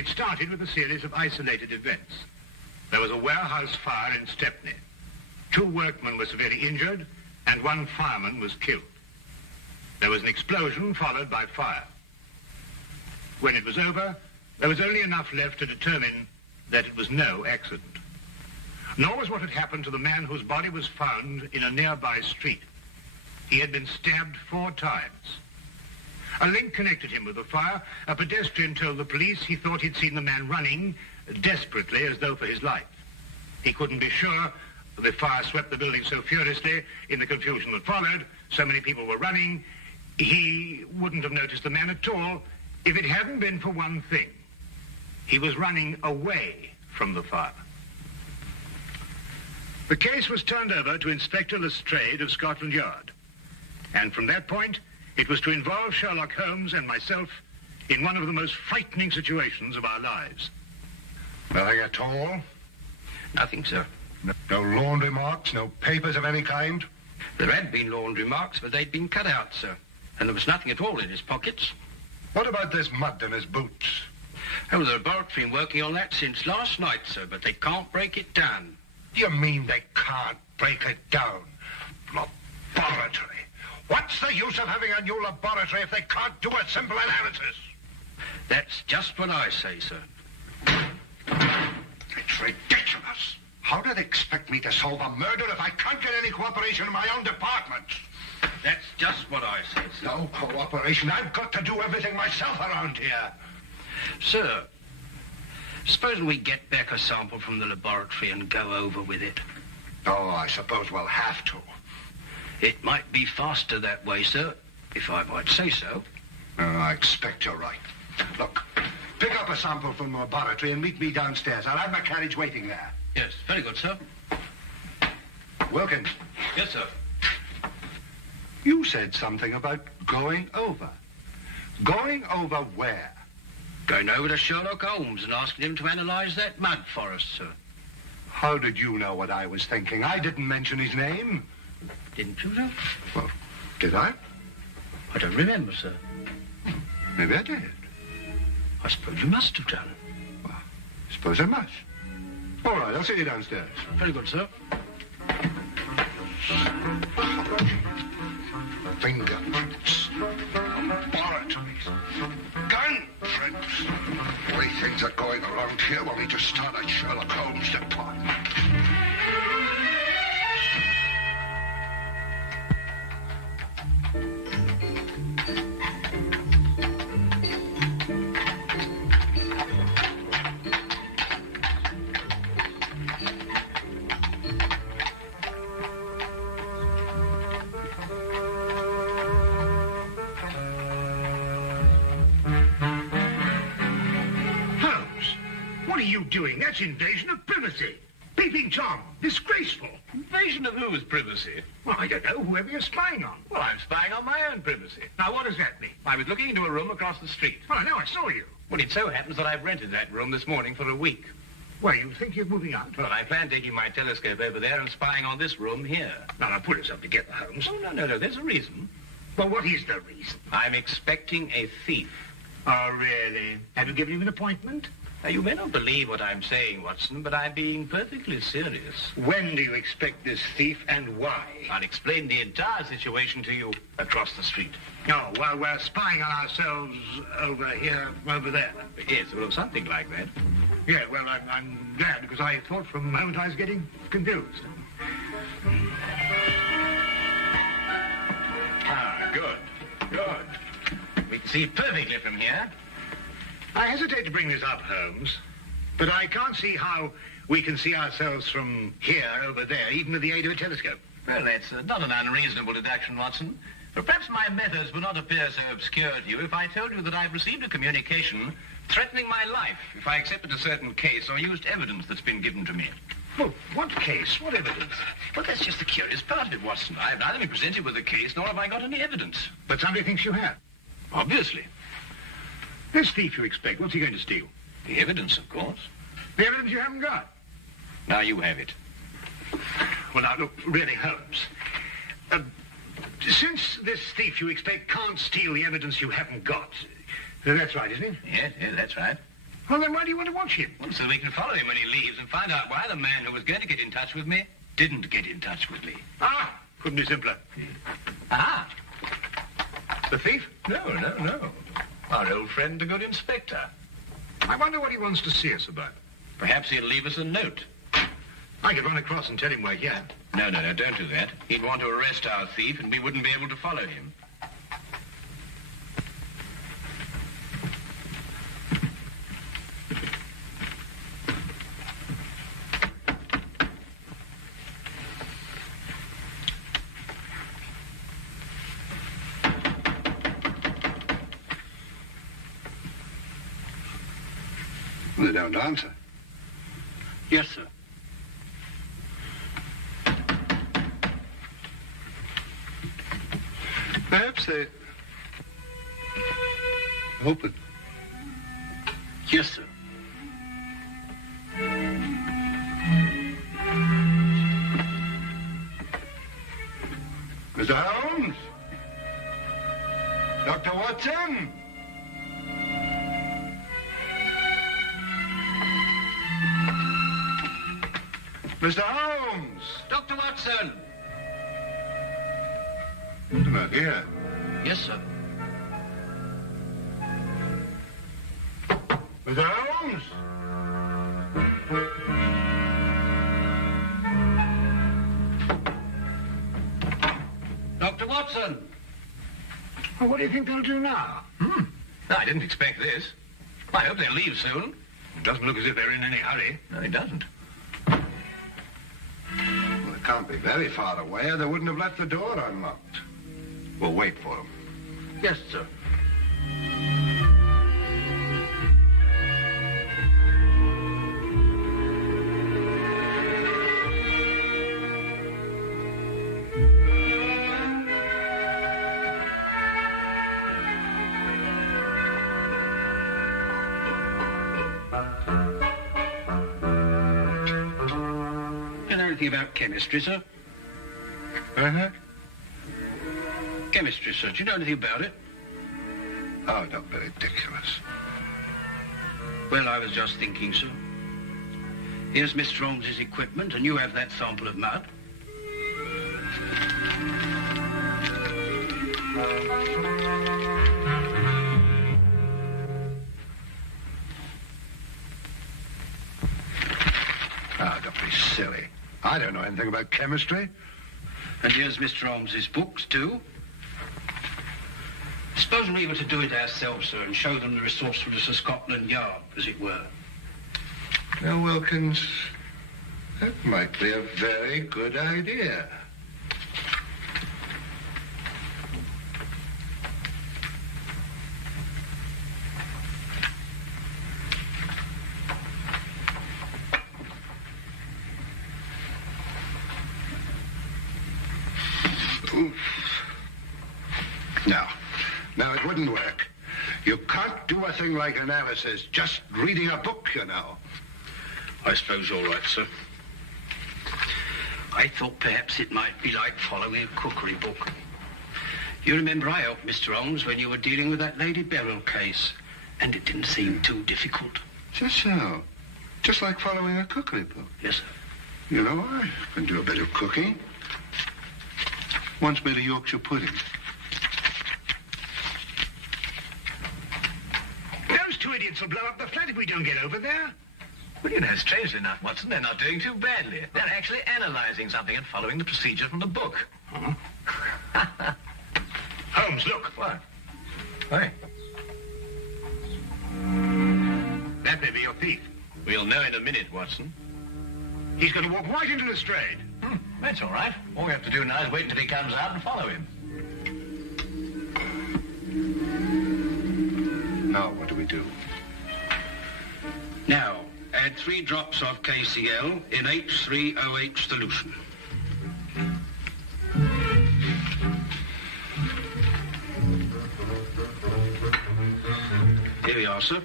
It started with a series of isolated events. There was a warehouse fire in Stepney. 2 workmen were severely injured, and 1 fireman was killed. There was an explosion followed by fire. When it was over, there was only enough left to determine that it was no accident. Nor was what had happened to the man whose body was found in a nearby street. He had been stabbed 4 times. A link connected him with the fire. A pedestrian told the police he thought he'd seen the man running desperately as though for his life. He couldn't be sure. The fire swept the building so furiously in the confusion that followed. So many people were running. He wouldn't have noticed the man at all if it hadn't been for one thing. He was running away from the fire. The case was turned over to Inspector Lestrade of Scotland Yard. And from that point, it was to involve Sherlock Holmes and myself in one of the most frightening situations of our lives. Nothing at all? Nothing, sir. No laundry marks, no papers of any kind? There had been laundry marks, but they'd been cut out, sir. And there was nothing at all in his pockets. What about this mud in his boots? Oh, the laboratory been working on that since last night, sir, but they can't break it down. You mean they can't break it down? Laboratory? What's the use of having a new laboratory if they can't do a simple analysis? That's just what I say, sir. It's ridiculous. How do they expect me to solve a murder if I can't get any cooperation in my own department? That's just what I say, sir. No cooperation. I've got to do everything myself around here. Sir, supposing we get back a sample from the laboratory and go over with it? Oh, I suppose we'll have to. It might be faster that way, sir, if I might say so. I expect you're right. Look, pick up a sample from the laboratory and meet me downstairs. I'll have my carriage waiting there. Yes, very good, sir. Wilkins. Yes, sir. You said something about going over. Going over where? Going over to Sherlock Holmes and asking him to analyze that mud for us, sir. How did you know what I was thinking? I didn't mention his name. Didn't you, sir? Well, did I? I don't remember, sir. Maybe I did. I suppose you must have done. Well, I suppose I must. All right, I'll see you downstairs. Very good, sir. Fingerprints. Laboratories. Gun prints. The way things are going around here, we'll need to start a Sherlock Holmes department. Doing? That's invasion of privacy. Peeping Tom. Disgraceful. Invasion of whose privacy? Well, I don't know. Whoever you're spying on. Well, I'm spying on my own privacy. Now, what does that mean? I was looking into a room across the street. Well, now I saw you. Well, it so happens that I've rented that room this morning for a week. Well, you think you're moving out? Well, I plan taking my telescope over there and spying on this room here. Now, pull yourself together, Holmes. Oh, no. There's a reason. Well, what is the reason? I'm expecting a thief. Oh, really? Have you given him an appointment? Now, you may not believe what I'm saying, Watson, but I'm being perfectly serious. When do you expect this thief and why? I'll explain the entire situation to you across the street. Oh, while we're spying on ourselves over here, over there. Yes, well, something like that. Yeah, well, I'm glad, because I thought for a moment I was getting confused. Ah, good. We can see perfectly from here. I hesitate to bring this up, Holmes, but I can't see how we can see ourselves from here over there, even with the aid of a telescope. Well, that's not an unreasonable deduction, Watson. But perhaps my methods would not appear so obscure to you if I told you that I've received a communication threatening my life if I accepted a certain case or used evidence that's been given to me. Well, what case? What evidence? Well, that's just the curious part of it, Watson. I've neither been presented with a case, nor have I got any evidence. But somebody thinks you have. Obviously. This thief you expect, what's he going to steal? The evidence, of course. The evidence you haven't got? Now you have it. Well, now, look, really, Holmes. Since this thief you expect can't steal the evidence you haven't got, that's right, isn't it? Yes, that's right. Well, then why do you want to watch him? Well, so we can follow him when he leaves and find out why the man who was going to get in touch with me didn't get in touch with me. Ah, couldn't be simpler. Ah. The thief? No. Our old friend, the good inspector. I wonder what he wants to see us about. Perhaps he'll leave us a note. I could run across and tell him we're here. No, don't do that. He'd want to arrest our thief and we wouldn't be able to follow him. They don't answer. Yes, sir. Perhaps they... Open. Yes, sir. Mr. Holmes? Dr. Watson? Mr. Holmes! Dr. Watson! They're not here. Yes, sir. Mr. Holmes? Dr. Watson! Well, what do you think they'll do now? No, I didn't expect this. I hope they'll leave soon. It doesn't look as if they're in any hurry. No, it doesn't. Well, they can't be very far away, or they wouldn't have left the door unlocked. We'll wait for them. Yes, sir. You know anything about chemistry, sir? Uh-huh. Chemistry, sir. Do you know anything about it? Oh, don't be ridiculous. Well, I was just thinking, sir. Here's Mr. Holmes's equipment, and you have that sample of mud. Oh, don't be silly. I don't know anything about chemistry. And here's Mr. Holmes's books, too. Suppose we were to do it ourselves, sir, and show them the resourcefulness of Scotland Yard, as it were. Now, Wilkins, that might be a very good idea. Oof. No, it wouldn't work. You can't do a thing like analysis just reading a book, you know. I suppose you're right, sir. I thought perhaps it might be like following a cookery book. You remember I helped Mr. Holmes when you were dealing with that Lady Beryl case, and it didn't seem too difficult. Just so. Just like following a cookery book. Yes, sir. You know, I can do a bit of cooking. Once made a Yorkshire pudding. Those two idiots will blow up the flat if we don't get over there. Well, you know, strangely enough, Watson, they're not doing too badly. They're actually analyzing something and following the procedure from the book. Huh? Holmes, look. What? Why? That may be your thief. We'll know in a minute, Watson. He's going to walk right into Lestrade. That's all right. All we have to do now is wait till he comes out and follow him. Now, what do we do? Now, add 3 drops of KCl in H3OH solution. Here we are, sir.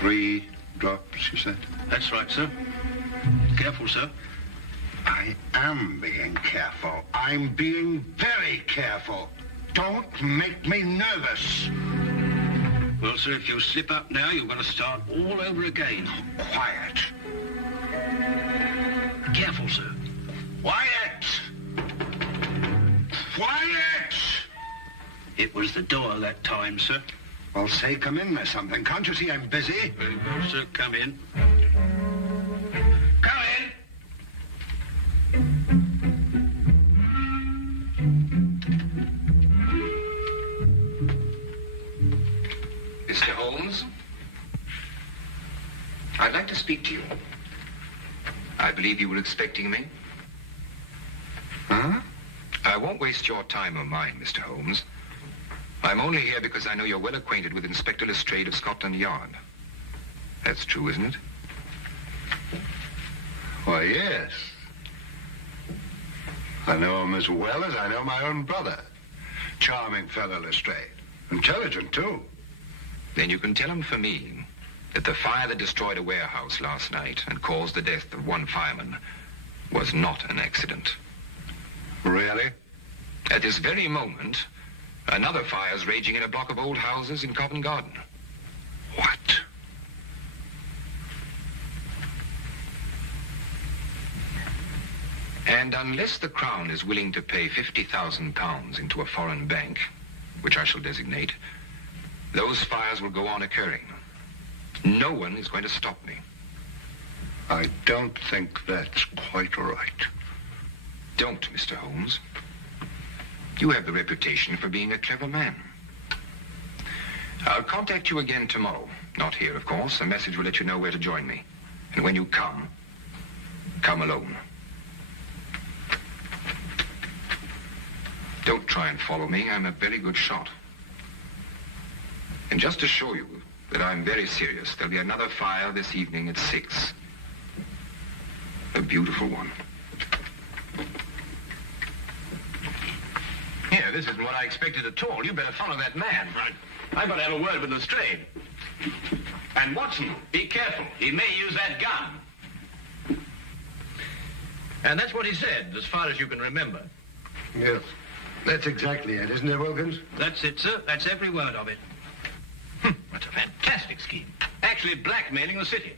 3 drops, you said? That's right, sir. Careful, sir. I am being careful. I'm being very careful. Don't make me nervous. Well, sir, if you slip up now, you're going to start all over again. Quiet. Careful, sir. Quiet! Quiet! It was the door that time, sir. Well, say, come in or something. Can't you see I'm busy? Very well, sir. Come in. Come in. Mr. Holmes, I'd like to speak to you. I believe you were expecting me. Huh? I won't waste your time or mine, Mr. Holmes. I'm only here because I know you're well acquainted with Inspector Lestrade of Scotland Yard. That's true, isn't it? Why, yes. I know him as well as I know my own brother. Charming fellow, Lestrade. Intelligent, too. Then you can tell him for me that the fire that destroyed a warehouse last night and caused the death of one fireman was not an accident. Really? At this very moment, another fire is raging in a block of old houses in Covent Garden. What? And unless the Crown is willing to pay £50,000 into a foreign bank, which I shall designate, those fires will go on occurring. No one is going to stop me. I don't think that's quite right. Don't, Mr. Holmes. You have the reputation for being a clever man. I'll contact you again tomorrow. Not here, of course. A message will let you know where to join me. And when you come alone. Don't try and follow me. I'm a very good shot. And just to show you that I'm very serious, there'll be another fire this evening at 6. A beautiful one. Here, this isn't what I expected at all. You better follow that man. Right. I've got to have a word with Lestrade. And Watson, be careful. He may use that gun. And that's what he said, as far as you can remember. Yes. That's exactly it, isn't it, Wilkins? That's it, sir. That's every word of it. That's a fantastic scheme. Actually blackmailing the city.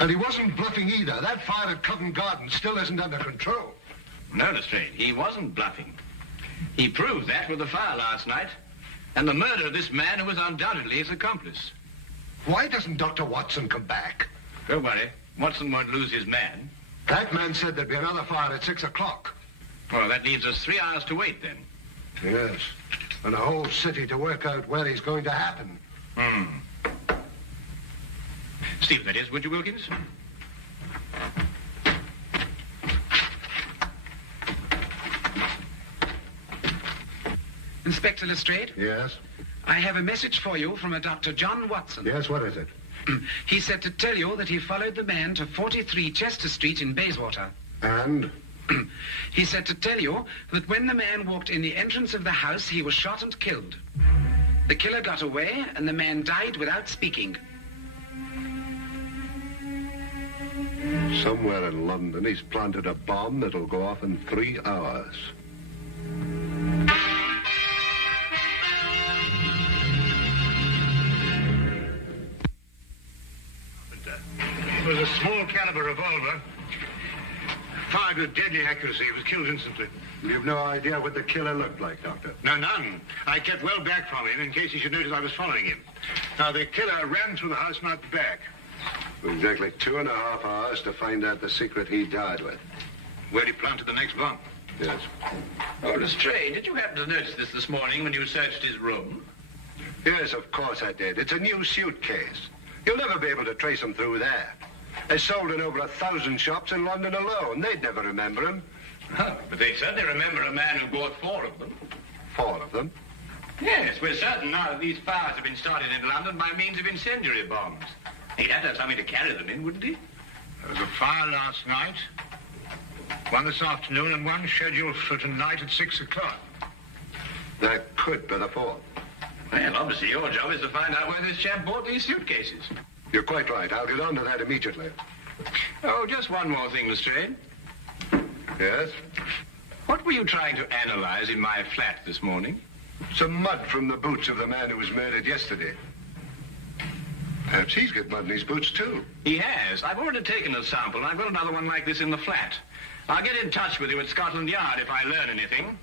And he wasn't bluffing either. That fire at Covent Garden still isn't under control. No, Lestrade, he wasn't bluffing. He proved that with the fire last night and the murder of this man who was undoubtedly his accomplice. Why doesn't Dr. Watson come back? Don't worry. Watson won't lose his man. That man said there'd be another fire at 6 o'clock. Well, that leaves us 3 hours to wait then. Yes. And a whole city to work out where he's going to happen. Steve, that is, would you, Wilkins? Inspector Lestrade, Yes? I have a message for you from a Dr. John Watson. Yes, what is it? He said to tell you that he followed the man to 43 Chester Street in Bayswater. And? He said to tell you that when the man walked in the entrance of the house, he was shot and killed. The killer got away, and the man died without speaking. Somewhere in London, he's planted a bomb that'll go off in 3 hours. It was a small caliber revolver. Fired with deadly accuracy. He was killed instantly. You've no idea what the killer looked like, Doctor? No, none. I kept well back from him in case he should notice I was following him. Now, the killer ran through the house and out the back. Exactly 2.5 hours to find out the secret he died with. Where he planted the next bomb. Yes. Oh, Lestrade, did you happen to notice this morning when you searched his room? Yes, of course I did. It's a new suitcase. You'll never be able to trace him through there. They sold in over 1,000 shops in London alone. They'd never remember him. Oh, but they certainly remember a man who bought 4 of them. 4 of them? Yes, we're certain now that these fires have been started in London by means of incendiary bombs. He'd have to have something to carry them in, wouldn't he? There was a fire last night, one this afternoon, and one scheduled for tonight at 6 o'clock. That could be the 4th. Well, obviously your job is to find out where this chap bought these suitcases. You're quite right. I'll get on to that immediately. Oh, just one more thing, Lestrade. Yes? What were you trying to analyze in my flat this morning? Some mud from the boots of the man who was murdered yesterday. Perhaps he's got mud in his boots, too. He has. I've already taken a sample, and I've got another one like this in the flat. I'll get in touch with you at Scotland Yard if I learn anything.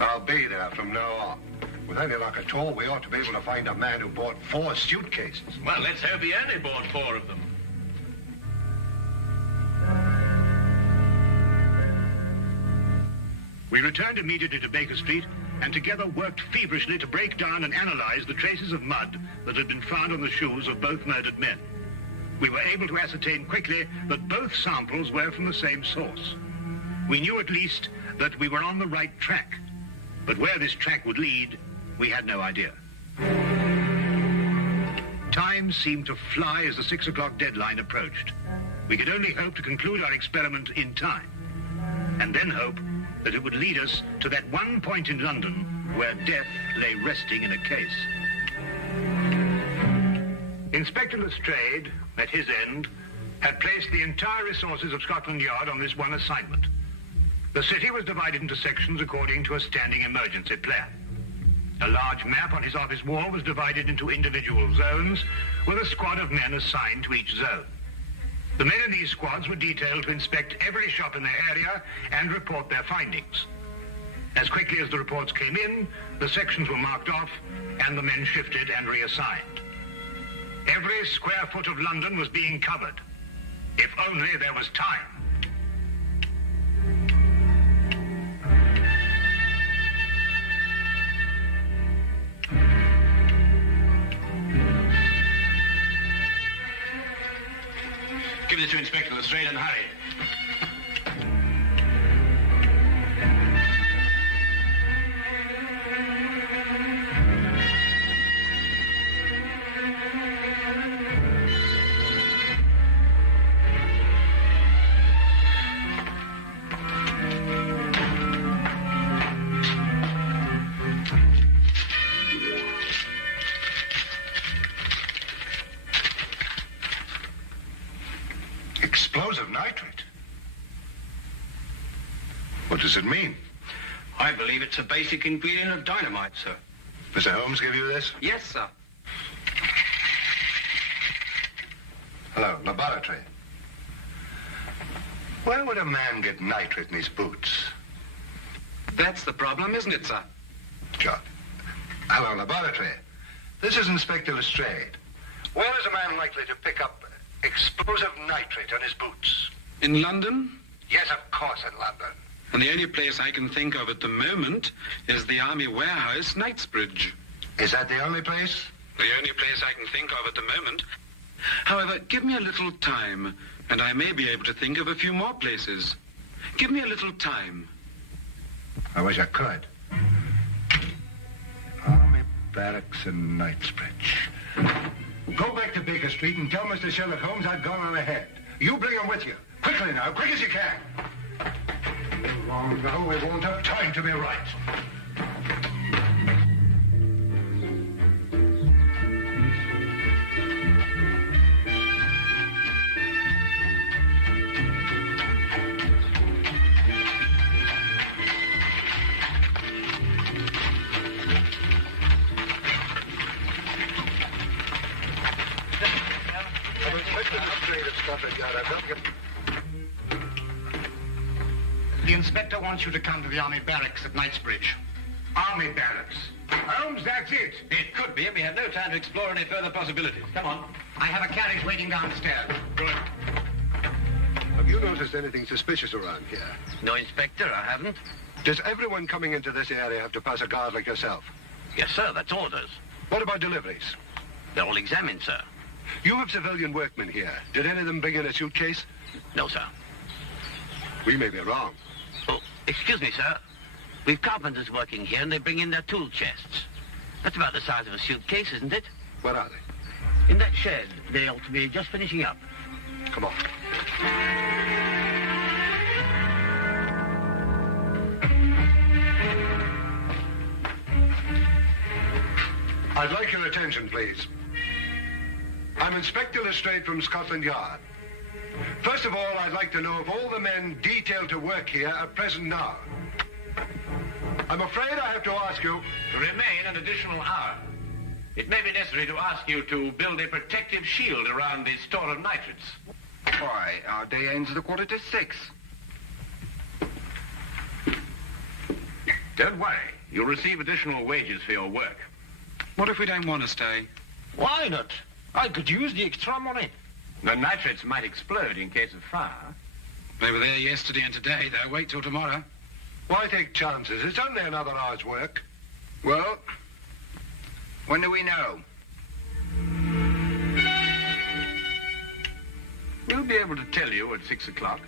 I'll be there from now on. With any luck at all, we ought to be able to find a man who bought 4 suitcases. Well, let's hope he only bought 4 of them. We returned immediately to Baker Street and together worked feverishly to break down and analyze the traces of mud that had been found on the shoes of both murdered men. We were able to ascertain quickly that both samples were from the same source. We knew at least that we were on the right track, but where this track would lead, we had no idea. Time seemed to fly as the 6 o'clock deadline approached. We could only hope to conclude our experiment in time, and then hope that it would lead us to that one point in London where death lay resting in a case. Inspector Lestrade, at his end, had placed the entire resources of Scotland Yard on this one assignment. The city was divided into sections according to a standing emergency plan. A large map on his office wall was divided into individual zones, with a squad of men assigned to each zone. The men in these squads were detailed to inspect every shop in their area and report their findings. As quickly as the reports came in, the sections were marked off and the men shifted and reassigned. Every square foot of London was being covered. If only there was time. Give this to Inspector Lestrade and hurry. Explosive nitrate? What does it mean? I believe it's a basic ingredient of dynamite, sir. Mr. Holmes give you this? Yes, sir. Hello, laboratory. Where would a man get nitrate in his boots? That's the problem, isn't it, sir? Sure. Hello, laboratory. This is Inspector Lestrade. Where is a man likely to pick up explosive nitrate on his boots? In London? Yes, of course, in London. And the only place I can think of at the moment is the Army Warehouse, Knightsbridge. Is that the only place? The only place I can think of at the moment. However, give me a little time, and I may be able to think of a few more places. Give me a little time. I wish I could. Army Barracks in Knightsbridge. Go back to Baker Street and tell Mr. Sherlock Holmes I've gone on ahead. You bring him with you. Quickly now, quick as you can. Long ago, we won't have time to be right. I've inspected the street at Scotland Yard. I've got to get... The inspector wants you to come to the Army Barracks at Knightsbridge. Army Barracks? Holmes, that's it. It could be if we had no time to explore any further possibilities. Come on. I have a carriage waiting downstairs. Good. Have you noticed anything suspicious around here? No, Inspector, I haven't. Does everyone coming into this area have to pass a guard like yourself? Yes, sir, that's orders. What about deliveries? They're all examined, sir. You have civilian workmen here. Did any of them bring in a suitcase? No, sir. We may be wrong. Oh, excuse me, sir. We've carpenters working here, and they bring in their tool chests. That's about the size of a suitcase, isn't it? Where are they? In that shed. They ought to be just finishing up. Come on. I'd like your attention, please. I'm Inspector Lestrade from Scotland Yard. First of all, I'd like to know if all the men detailed to work here are present now. I'm afraid I have to ask you... To remain an additional hour. It may be necessary to ask you to build a protective shield around the store of nitrates. Why, our day ends at 5:45. Don't worry. You'll receive additional wages for your work. What if we don't want to stay? Why not? I could use the extra money. The nitrates might explode in case of fire. They were there yesterday and today. They'll wait till tomorrow. Why take chances? It's only another hour's work. Well, when do we know? We'll be able to tell you at 6 o'clock.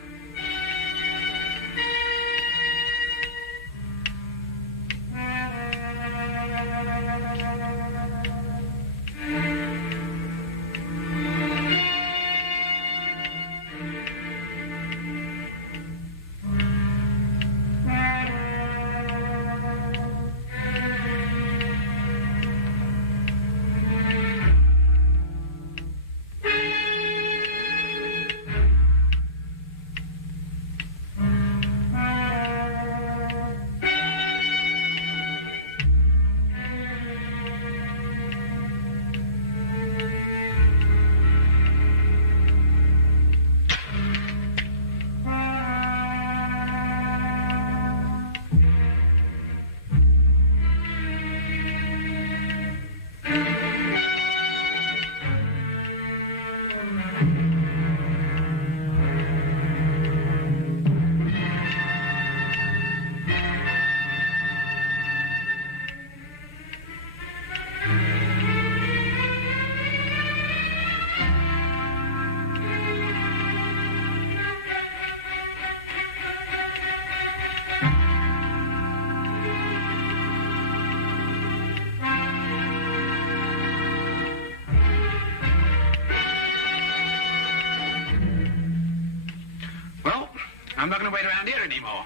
I'm not going to wait around here anymore.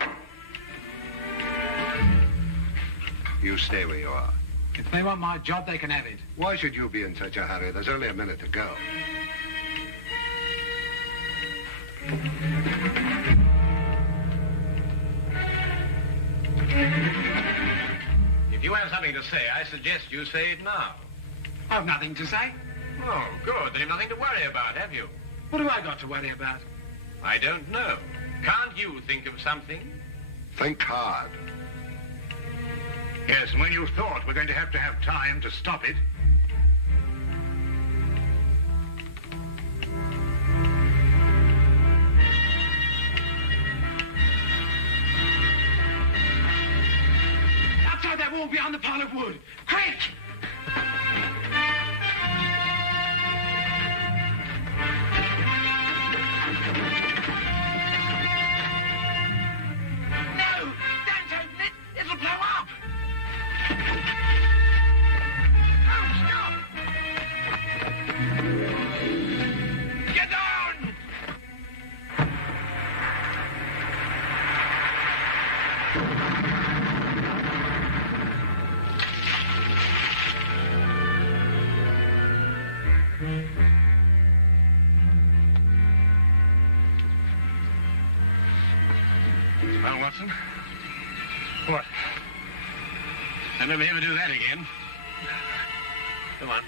You stay where you are. If they want my job, they can have it. Why should you be in such a hurry? There's only a minute to go. If you have something to say, I suggest you say it now. I've nothing to say. Oh, good. Then you've nothing to worry about, have you? What have I got to worry about? I don't know. Can't you think of something? Think hard. Yes, and when you thought we're going to have time to stop it, outside that wall behind the pile of wood. Quick! Well, Watson? What? I'll never ever do that again. Come on.